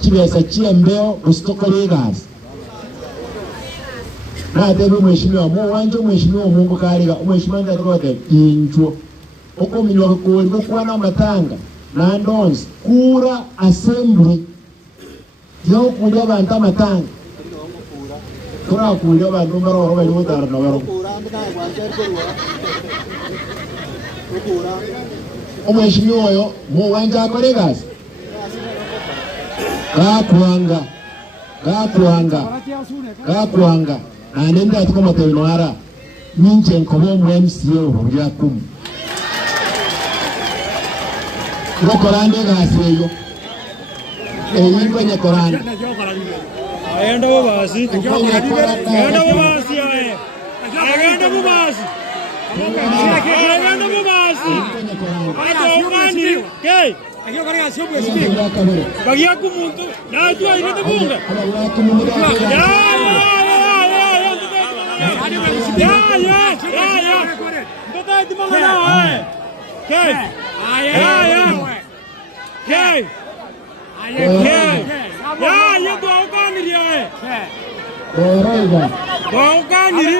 chibesa chiembeo usitokole gazi na tebi mheshimiwa mu wanje mheshimiwa Mungu kaliga mheshimiwa ndatokote injwo uko minywa ko kwana matanga na ndonzi kura assembly yo kuja abantu amatanga tora kuja abantu baro bari mutara na baro mheshimiwa yo mu wanje akole gazi gakuanga anenda atiko matewinwara ninje nkobo mu MCA uruja kumu ngokorande gaseyo eyingo nyakorande agenda bobasi aye agenda bobasi atokani ke Aquí carga siempre sí. Bagia kumuntu. Na tu ahí te bunga. Ya. Beta de manga na. Ke. Ya do kan ri ai. Ke. Bau kan ri.